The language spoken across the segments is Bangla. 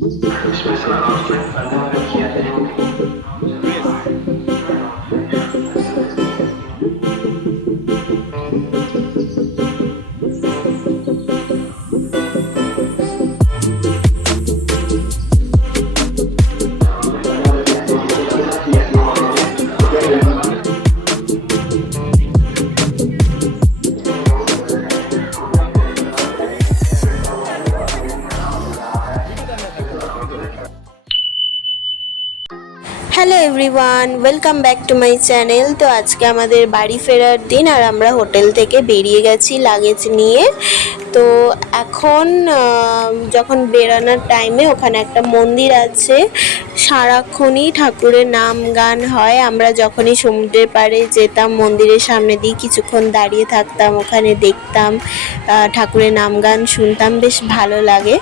Deixa eu ver se eu consigo fazer. Everyone welcome back to my channel তো আজকে আমাদের বাড়ি ফেরার দিন আর আমরা হোটেল থেকে বেরিয়ে গেছি লাগেজ নিয়ে। তো এখন যখন বেরানোর টাইমে ওখানে একটা মন্দির আছে, সারাক্ষণই ঠাকুরের নাম গান হয়। আমরা যখনই সমুদ্রের পাড়ে যেতাম, মন্দিরের সামনে দিয়ে কিছুক্ষণ দাঁড়িয়ে থাকতাম, ওখানে দেখতাম ঠাকুরের নাম গান শুনতাম, বেশ ভালো লাগে।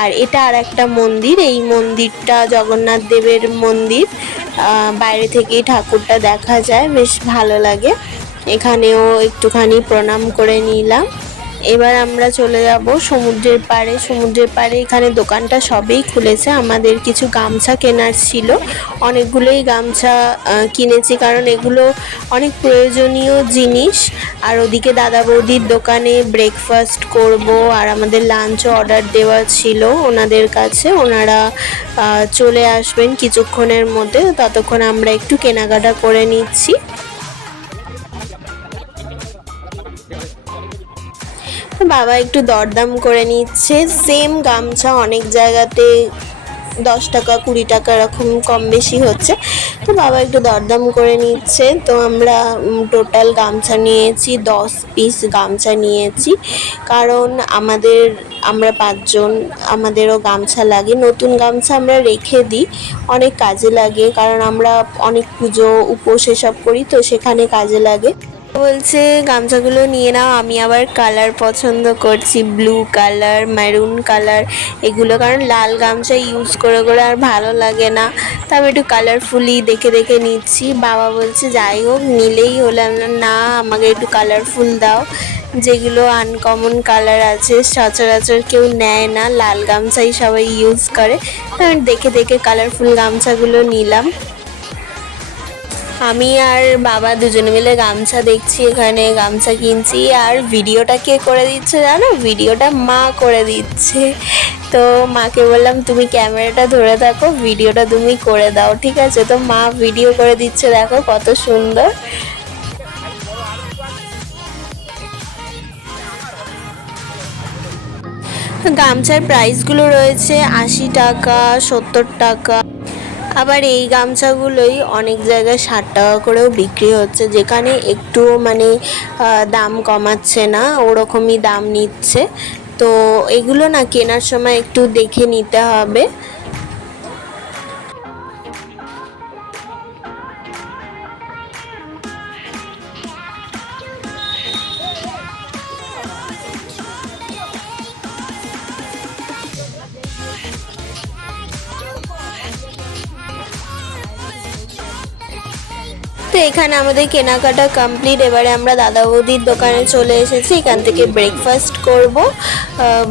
আর এটা আর একটা মন্দির, এই মন্দিরটা জগন্নাথ দেবের মন্দির। বাইরে থেকেই ঠাকুরটা দেখা যায়, বেশ ভালো লাগে। এখানেও একটুখানি প্রণাম করে নিলাম। এবার আমরা চলে যাব সমুদ্রের পাড়ে। সমুদ্রের পাড়ে এখানে দোকানটা সবেই খুলেছে। আমাদের কিছু গামছা কেনার ছিল। অনেকগুলোই গামছা কিনেছি কারণ এগুলো অনেক প্রয়োজনীয় জিনিস। আর ওদিকে দাদা বৌদির দোকানে ব্রেকফাস্ট করব আর আমাদের লাঞ্চও অর্ডার দেওয়া ছিল ওনাদের কাছে। ওনারা চলে আসবেন কিছুক্ষণের মধ্যে। ততক্ষণ আমরা একটু কেনাকাটা করে নিচ্ছি। বাবা একটু দরদাম করে নিচ্ছে। সেম গামছা অনেক জায়গাতে দশ টাকা, কুড়ি টাকা এরকম কম বেশি হচ্ছে। তো বাবা একটু দরদাম করে নিচ্ছে। তো আমরা টোটাল গামছা নিয়েছি, দশ পিস গামছা নিয়েছি। কারণ আমাদের, আমরা পাঁচজন, আমাদেরও গামছা লাগে। নতুন গামছা আমরা রেখে দিই, অনেক কাজে লাগে। কারণ আমরা অনেক পুজো, উপোস এসব করি, তো সেখানে কাজে লাগে। বলছে, গামছাগুলো নিয়ে নাও, আমি আবার কালার পছন্দ করছি ব্লু কালার মেরুন কালার এগুলো কারণ লাল গামছা ইউজ করে করে আর ভালো লাগে না। তা আমি একটু কালারফুলি দেখে দেখে নিচ্ছি। বাবা বলছে, যাই হোক, নিলেই হলো। না, আমাকে একটু কালারফুল দাও। যেগুলো আনকমন কালার আছে, সচরাচর কেউ নেয় না, লাল গামছাই সবাই ইউজ করে। আমি দেখে দেখে কালারফুল গামছাগুলো নিলাম। আমি আর বাবা দুজনে মিলে গামছা দেখছি এখানে, গামছা কিনছি। আর ভিডিওটা কে করে দিচ্ছে জানো? ভিডিওটা মা করে দিচ্ছে। তো মাকে বললাম, তুমি ক্যামেরাটা ধরে থাকো ভিডিওটা তুমি করে দাও, ঠিক আছে? তো মা ভিডিও করে দিচ্ছে, দেখো কত সুন্দর। গামছার প্রাইসগুলো রয়েছে আশি টাকা, সত্তর টাকা। আবার এই গামছাগুলোই অনেক জায়গায় ষাট টাকা করেও বিক্রি হচ্ছে, যেখানে একটু মানে দাম কমাচ্ছে না, ওরকমই দাম নিচ্ছে। তো এগুলো না কেনার সময় একটু দেখে নিতে হবে। এখানে আমাদের কেনাকাটা কমপ্লিট এবারে আমরা দাদা বৌদির দোকানে চলে এসেছি। এখান থেকে ব্রেকফাস্ট করব।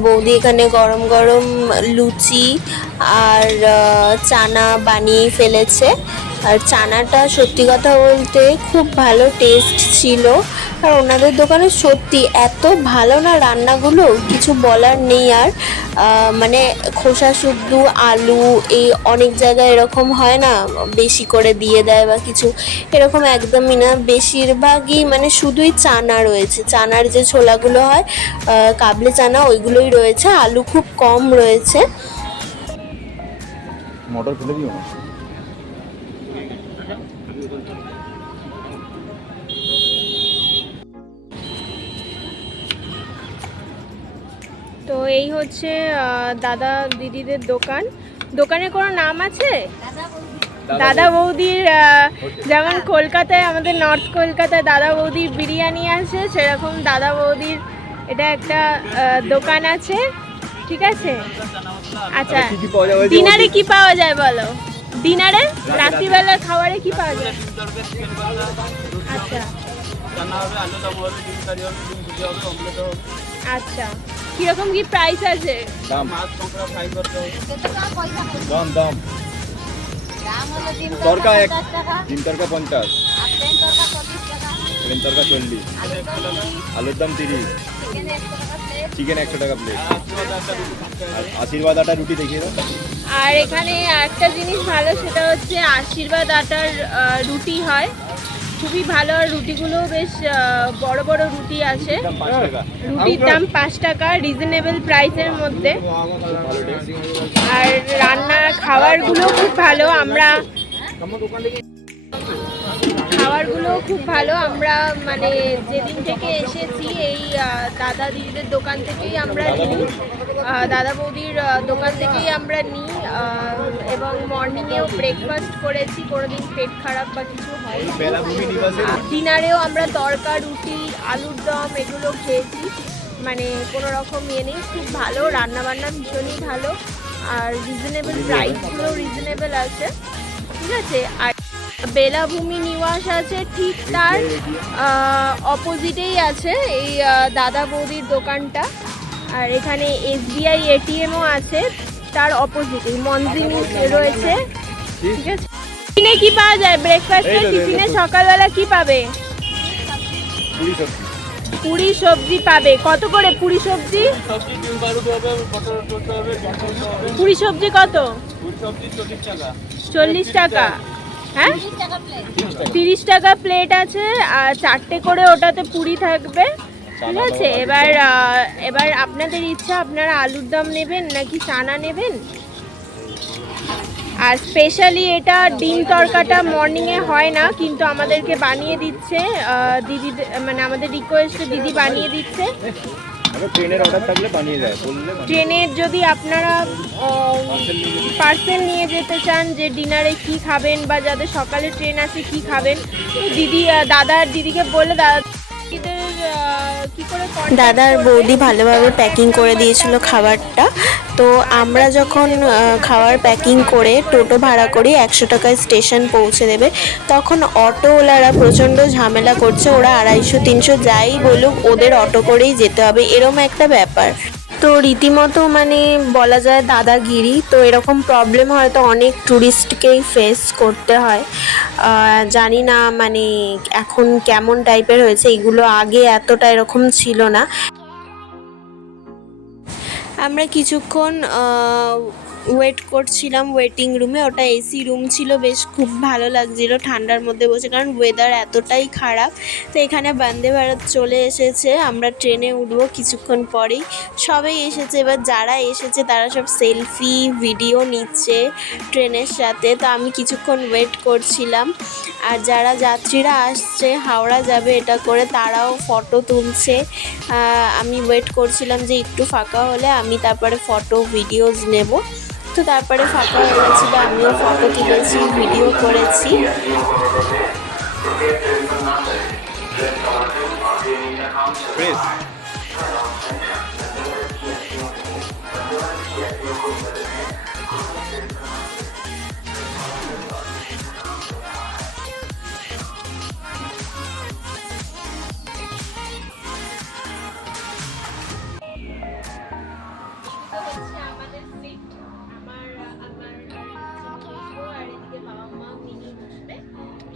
বৌদি এখানে গরম গরম লুচি আর চানা বানিয়ে ফেলেছে। আর চানাটা সত্যি কথা বলতে খুব ভালো টেস্ট ছিল। আর ওনাদের দোকানে সত্যি এত ভালো না রান্নাগুলো, কিছু বলার নেই আর। মানে খোসা শুদ্ধ, আলু, এই অনেক জায়গায় এরকম হয় না, বেশি করে দিয়ে দেয় বা কিছু। এরকম একদমই না। বেশিরভাগই মানে শুধুই চানা রয়েছে। চানার যে ছোলাগুলো হয় কাবলে চানা, ওইগুলোই রয়েছে। আলু খুব কম রয়েছে। মোটর ফেলে দিও না? এই হচ্ছে দাদা দিদিদের দোকান। দোকানের কোনো নাম আছে? দাদা বৌদির যেমন কলকাতায় আমাদের নর্থ কলকাতায় দাদা বৌদির বিরিয়ানি আছে সেরকম দাদা বৌদির এটা একটা দোকান আছে। ঠিক আছে? আচ্ছা ডিনারে কি পাওয়া যায় বলো? ডিনারে? রাত্রিবেলা খাবারে কি পাওয়া যায়? আচ্ছা। আচ্ছা। কীরকম কি প্রাইস আছে? দাম। দাম তরকা তরকা পঞ্চাশ। তরকা আলুর তিরিশ। চিকেন একশো টাকা আশীর্বাদ আটা রুটি দেখিয়ে আর এখানে একটা জিনিস ভালো সেটা হচ্ছে আশীর্বাদ আটার রুটি হয়। খুবই ভালো আর রুটিগুলো বেশ বড় বড় রুটি আছে। রুটির দাম পাঁচ টাকা রিজনেবল প্রাইসের মধ্যে। আর রান্না খাবারগুলো খুব ভালো আমরা খাবারগুলো খুব ভালো। আমরা মানে যেদিন থেকে এসেছি, এই দাদা দিদিদের দোকান থেকেই আমরা নিই। দাদা বৌদির দোকান থেকেই আমরা নিই। এবং মর্নিংয়েও ব্রেকফাস্ট করেছি। কোনোদিন পেট খারাপ বা কিছু হয় ডিনারেও আমরা তরকা, রুটি, আলুর দম এগুলো খেয়েছি। মানে কোনো রকম ইয়ে নেই। খুব ভালো। রান্না বান্না ভীষণই ভালো। আর রিজনেবল প্রাইসগুলো রিজনেবল আছে। ঠিক আছে? আর বেলাভূমি নিবাস আছে ঠিক তার অপোজিটেই আছে এই দাদা বৌদির দোকানটা। আর এখানে এসবিআই এটিএমও আছে তার অপোজিটেই মনজিনি রয়েছে। ঠিক আছে? টিফিনে কি পাওয়া যায়? ব্রেকফাস্টে টিফিনে সকালবেলা কি পাবে? পুরি সবজি। পুরি সবজি পাবে। কত করে পুরি সবজি? পুরি সবজি কত? চল্লিশ টাকা। হ্যাঁ? তিরিশ টাকা প্লেট আছে আর চারটে করে ওটাতে পুরি থাকবে। ঠিক আছে? এবার এবার আপনাদের ইচ্ছা আপনারা আলুর দম নেবেন নাকি চানা নেবেন? আর স্পেশালি এটা ডিম তরকাটা মর্নিংয়ে হয় না কিন্তু আমাদেরকে বানিয়ে দিচ্ছে দিদি মানে আমাদের রিকোয়েস্টে দিদি বানিয়ে দিচ্ছে। ট্রেনের অর্ডার থাকলে বানিয়ে দেয় বললে ট্রেনের যদি আপনারা পার্সেল নিয়ে যেতে চান যে ডিনারে কি খাবেন বা যাদের সকালে ট্রেন আছে কি খাবেন দিদি দাদার দাদা আর দিদিকে বলে দাদা দাদার বৌদি ভালোভাবে প্যাকিং করে দিয়েছিল খাবারটা। তো আমরা যখন খাবার প্যাকিং করে টোটো ভাড়া করি একশো টাকায় স্টেশন পৌঁছে দেবে তখন অটোওয়ালারা প্রচণ্ড ঝামেলা করছে। ওরা আড়াইশো তিনশো যাই বলুক ওদের অটো করেই যেতে হবে। এরম একটা ব্যাপার। তো রীতিমতো মানে বলা যায় দাদাগিরি, তো এরকম প্রবলেম হয়তো অনেক ট্যুরিস্টকেই ফেস করতে হয়। জানি না মানে এখন কেমন টাইপের হয়েছে, এগুলো আগে এতটা এরকম ছিল না। আমরা কিছুক্ষণ ওয়েট করছিলাম ওয়েটিং রুমে ওটা এসি রুম ছিল, বেশ খুব ভালো লাগছিল ঠান্ডার মধ্যে বসে, কারণ ওয়েদার এতটাই খারাপ। তো এখানে বন্দে ভারত চলে এসেছে, আমরা ট্রেনে উঠবো কিছুক্ষণ পরেই। সবাই এসেছে, এবার যারা এসেছে তারা সব সেলফি ভিডিও নিচ্ছে ট্রেনের সাথে। তো আমি কিছুক্ষণ ওয়েট করছিলাম। আর যারা যাত্রীরা আসছে, হাওড়া যাবে এটা করে, তারাও ফটো তুলছে। আমি ওয়েট করছিলাম যে একটু ফাঁকা হলে আমি তারপরে ফটো ভিডিওস নেব। তো তারপরে ফাঁকা হয়ে গেছিল আমিও ফটো তুলেছি ভিডিও করেছি। ফ্রেশ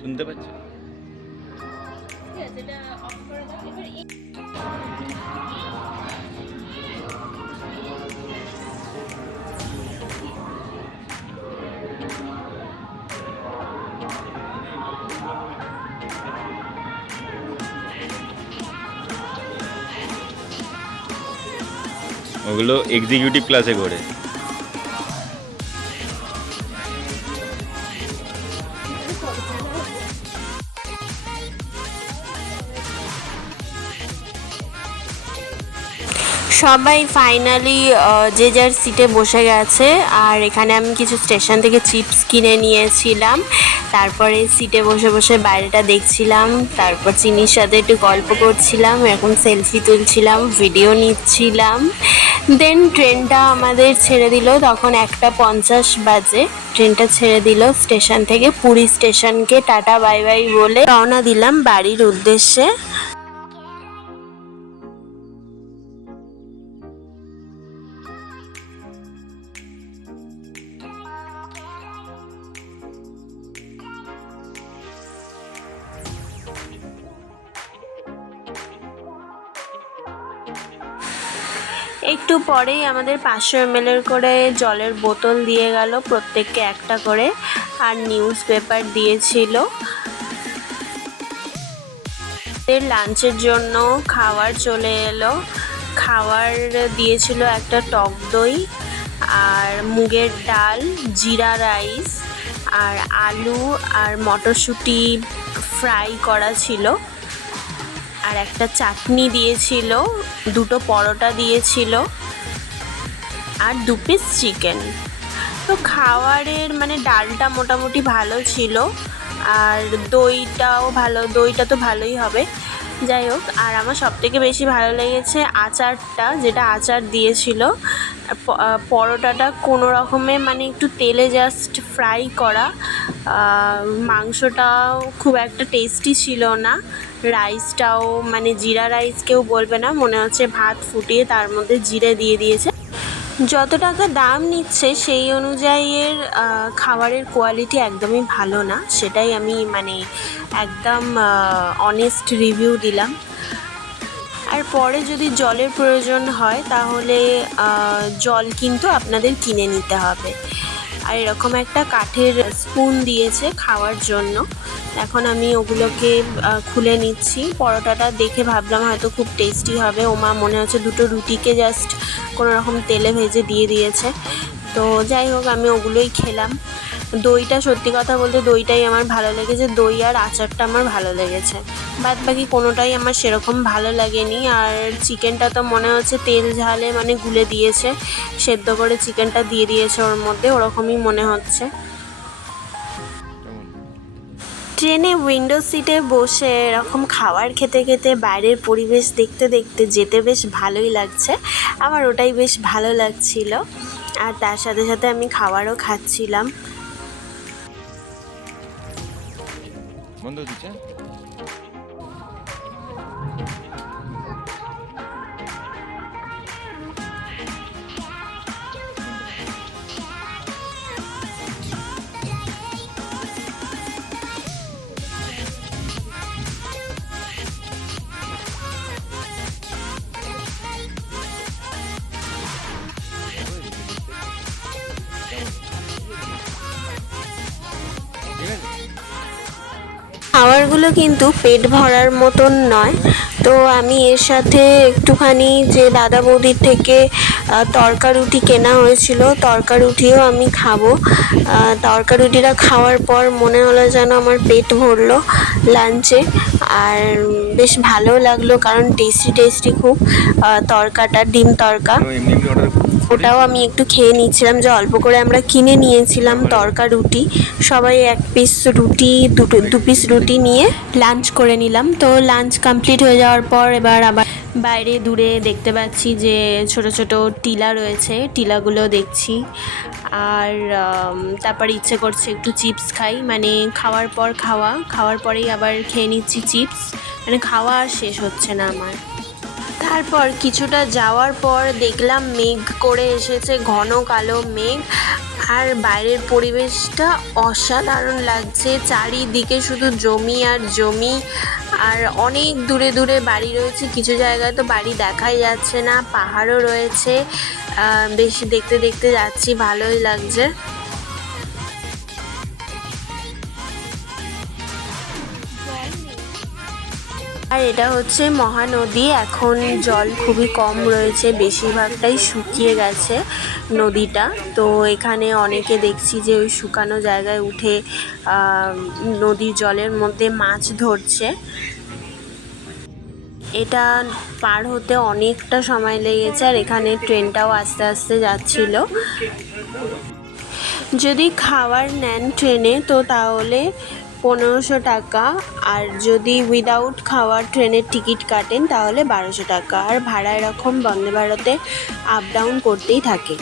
শুনতে পাচ্ছ। ওগুলো এক্সিকিউটিভ ক্লাসে করে। সবাই ফাইনালি যে যার সিটে বসে গেছে। আর এখানে আমি কিছু স্টেশন থেকে চিপস কিনে নিয়েছিলাম। তারপরে সিটে বসে বসে বাইরেটা দেখছিলাম। তারপর চিনির সাথে একটু গল্প করছিলাম। এরকম সেলফি তুলছিলাম ভিডিও নিচ্ছিলাম। দেন ট্রেনটা আমাদের ছেড়ে দিল। তখন একটা পঞ্চাশ বাজে। ট্রেনটা ছেড়ে দিল স্টেশন থেকে। পুরী স্টেশনকে টাটা বাই বাই বলে রওনা দিলাম বাড়ির উদ্দেশ্যে। পরেই আমাদের পাঁচশো এমএলের করে জলের বোতল দিয়ে গেল প্রত্যেককে একটা করে আর নিউজ পেপার দিয়েছিল। লাঞ্চের জন্য খাবার চলে এলো। খাবার দিয়েছিল একটা টক দই, আর মুগের ডাল, জিরা রাইস আর আলু, আর মটরশুঁটি ফ্রাই করা ছিল। আর একটা চাটনি দিয়েছিল, দুটো পরোটা দিয়েছিল। আর দু পিস চিকেন তো খাওয়ারের মানে ডালটা মোটামুটি ভালো ছিল, আর দইটাও ভালো, দইটা তো ভালোই হবে। যাই হোক, আর আমার সবথেকে বেশি ভালো লেগেছে আচারটা, যেটা আচার দিয়েছিল। পরোটাটা কোনো রকমে মানে একটু তেলে জাস্ট ফ্রাই করা। মাংসটাও খুব একটা টেস্টি ছিল না। রাইসটাও মানে জিরা রাইস কেউ বলবে না, মনে হচ্ছে ভাত ফুটিয়ে তার মধ্যে জিরে দিয়ে দিয়েছে। যত টাকা দাম নিচ্ছে সেই অনুযায়ী এর খাবারের কোয়ালিটি একদমই ভালো না। সেটাই আমি মানে একদম অনেস্ট রিভিউ দিলাম। আর পরে যদি জলের প্রয়োজন হয় তাহলে জল কিন্তু আপনাদের কিনে নিতে হবে। আর এরকম একটা কাঠের স্পুন দিয়েছে খাওয়ার জন্য। এখন আমি ওগুলোকে খুলে নিচ্ছি। পরোটাটা দেখে ভাবলাম হয়তো খুব টেস্টি হবে। ওমা মনে হচ্ছে দুটো রুটিকে জাস্ট কোনো রকম তেলে ভেজে দিয়ে দিয়েছে। তো যাই হোক, আমি ওগুলোই খেলাম। দইটা সত্যি কথা বলতে দইটাই আমার ভালো লেগেছে। দই আর আচারটা আমার ভালো লেগেছে। বাদ বাকি কোনোটাই আমার সেরকম ভালো লাগেনি। আর চিকেনটা তো মনে হচ্ছে তেল ঝালে মানে গুলে দিয়েছে। সেদ্ধ করে চিকেনটা দিয়ে দিয়েছে ওর মধ্যে, ওরকমই মনে হচ্ছে। ট্রেনে উইন্ডো সিটে বসে এরকম খাবার খেতে খেতে বাইরের পরিবেশ দেখতে দেখতে যেতে বেশ ভালোই লাগছে। আমার ওটাই বেশ ভালো লাগছিল। আর তার সাথে সাথে আমি খাবারও খাচ্ছিলাম। খাবারগুলো কিন্তু পেট ভরার মতন নয়। তো আমি এর সাথে একটুখানি যে দাদা বৌদির থেকে আহ, তরকা রুটি কেনা হয়েছিল তরকা রুটিও আমি খাব। আহ, তরকা রুটিটা খাওয়ার পর মনে হলো যেন আমার পেট ভরলো লাঞ্চে। আর বেশ ভালো লাগল কারণ টেস্টি টেস্টি খুব তরকাটা ডিম তরকা। ওটাও আমি একটু খেয়ে নিচ্ছিলাম যে অল্প করে আমরা কিনে নিয়েছিলাম তরকা রুটি। সবাই এক পিস রুটি দুটো দু পিস রুটি নিয়ে লাঞ্চ করে নিলাম। তো লাঞ্চ কমপ্লিট হয়ে যাওয়ার পর এবার আবার বাইরে দূরে দেখতে পাচ্ছি যে ছোট ছোট টিলা রয়েছে। টিলাগুলো দেখছি। আর তারপর ইচ্ছে করছে একটু চিপস খাই। মানে খাওয়ার পর খাওয়া খাওয়ার পরেই আবার খেয়ে নিচ্ছি চিপস মানে খাওয়া আর শেষ হচ্ছে না আমার। তারপর কিছুটা যাওয়ার পর দেখলাম মেঘ করে এসেছে, ঘন কালো মেঘ। আর বাইরের পরিবেশটা অসাধারণ লাগছে, চারিদিকে শুধু জমি আর জমি। আর অনেক দূরে দূরে বাড়ি রয়েছে, কিছু জায়গায় তো বাড়ি দেখাই যাচ্ছে না, পাহাড়ও রয়েছে। বেশি দেখতে দেখতে যাচ্ছি, ভালোই লাগছে। আর এটা হচ্ছে মহানদী। এখন জল খুবই কম রয়েছে, বেশিরভাগটাই শুকিয়ে গেছে নদীটা। তো এখানে অনেকে দেখছি যে ওই শুকানো জায়গায় উঠে নদীর জলের মধ্যে মাছ ধরছে। এটা পার হতে অনেকটা সময় লেগেছে আর এখানে ট্রেনটাও আস্তে আস্তে যাচ্ছিল। যদি খাবার নেন ট্রেনে, তো তাহলে পনেরোশো টাকা আর যদি উইদাউট খাওয়ার ট্রেনের টিকিট কাটেন তাহলে বারোশো টাকা। আর ভাড়া এরকম বন্দে ভারতে আপ ডাউন করতেই থাকে।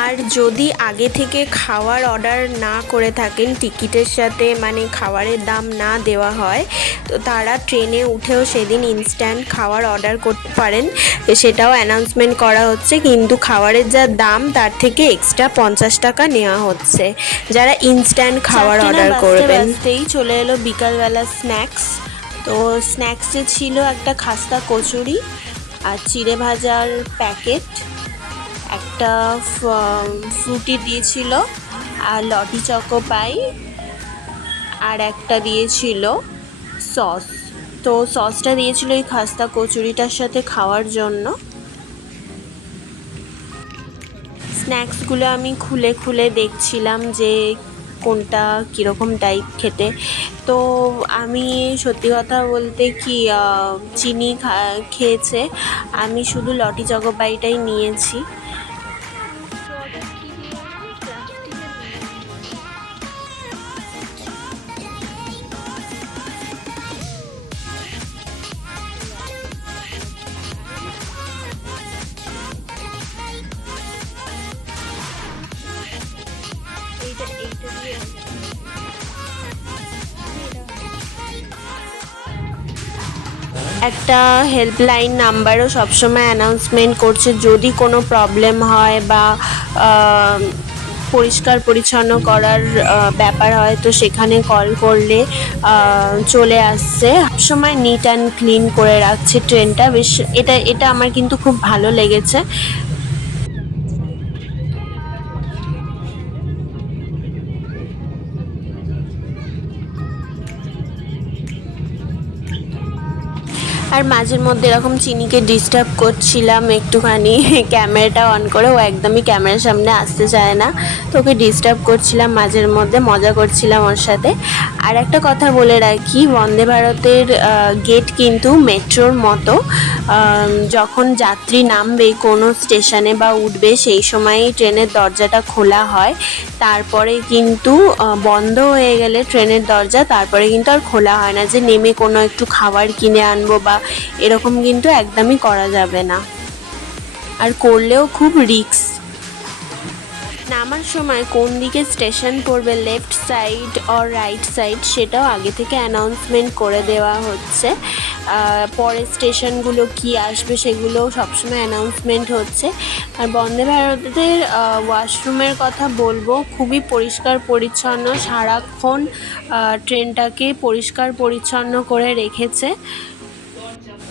আর যদি আগে থেকে খাওয়ার অর্ডার না করে থাকেন টিকিটের সাথে মানে খাবারের দাম না দেওয়া হয় তো তারা ট্রেনে উঠেও সেদিন ইনস্ট্যান্ট খাওয়ার অর্ডার করতে পারেন। সেটাও অ্যানাউন্সমেন্ট করা হচ্ছে কিন্তু খাবারের যা দাম তার থেকে এক্সট্রা পঞ্চাশ টাকা নেওয়া হচ্ছে। যারা ইনস্ট্যান্ট খাবার অর্ডার করবেন। চলে এলো বিকালবেলা স্ন্যাক্স তো স্ন্যাক্সে ছিল একটা খাস্তা কচুরি আর চিড়ে ভাজার প্যাকেট একটা ফ্রুটি দিয়েছিল, আর লটি চকো পাই, আর একটা দিয়েছিল সস। তো সসটা দিয়েছিল এই খাস্তা কচুরিটার সাথে খাওয়ার জন্য। স্ন্যাক্সগুলো আমি খুলে খুলে দেখছিলাম যে কোনটা কীরকম টাইপ খেতে। তো আমি সত্যি কথা বলতে কি চিনি খেয়েছে। আমি শুধু লটি চকোপাইটাই নিয়েছি। একটা হেল্পলাইন নাম্বারও সবসময় অ্যানাউন্সমেন্ট করছে। যদি কোনো প্রবলেম হয় বা পরিষ্কার পরিচ্ছন্ন করার ব্যাপার হয়, তো সেখানে কল করলে চলে আসছে। সবসময় নিট অ্যান্ড ক্লিন করে রাখছে ট্রেনটা বেশ, এটা এটা আমার কিন্তু খুব ভালো লেগেছে। আর মাঝের মধ্যে এরকম চিনিকে ডিস্টার্ব করছিলাম একটুখানি ক্যামেরাটা অন করে, ও একদমই ক্যামেরার সামনে আসতে চায় না। তো ওকে ডিস্টার্ব করছিলাম মাঝের মধ্যে, মজা করছিলাম ওর সাথে। আর একটা কথা বলে রাখি, বন্দে ভারতের গেট কিন্তু মেট্রোর মতো। যখন যাত্রী নামবে কোনো স্টেশনে বা উঠবে, সেই সময়ই ট্রেনের দরজাটা খোলা হয়। তারপরে কিন্তু বন্ধ হয়ে গেলে ট্রেনের দরজা, তারপরে কিন্তু আর খোলা হয় না। যে নেমে কোনো একটু খাবার কিনে আনব বা এরকম কিন্তু একদমই করা যাবে না। আর করলেও খুব রিস্ক নামার সময় কোন দিকে স্টেশন পড়বে left side or right side সেটাও আগে থেকে অ্যানাউন্সমেন্ট করে দেওয়া হচ্ছে। পরের স্টেশনগুলো কি আসবে সেগুলো সবসময় অ্যানাউন্সমেন্ট হচ্ছে। আর বন্দে ভারতের ওয়াশরুমের কথা বলব, খুবই পরিষ্কার পরিচ্ছন্ন, সারাক্ষণ ট্রেনটাকে পরিষ্কার পরিচ্ছন্ন করে রেখেছে।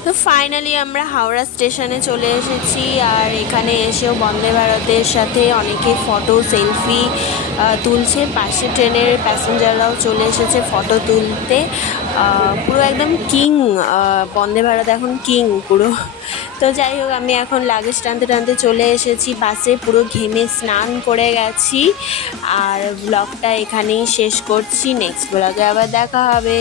তো ফাইনালি আমরা হাওড়া স্টেশনে চলে এসেছি আর এখানে এসেও বন্দে ভারতের সাথে অনেকে ফটো সেলফি তুলছে। পাশে ট্রেনের প্যাসেঞ্জাররাও চলে এসেছে ফটো তুলতে। পুরো একদম কিং বন্দে ভারত এখন কিং পুরো। তো যাই হোক, আমি এখন লাগেজ টানতে টানতে চলে এসেছি। বাসে পুরো ঘেমে স্নান করে গেছি। আর ব্লগটা এখানেই শেষ করছি। নেক্সট ব্লগে আবার দেখা হবে।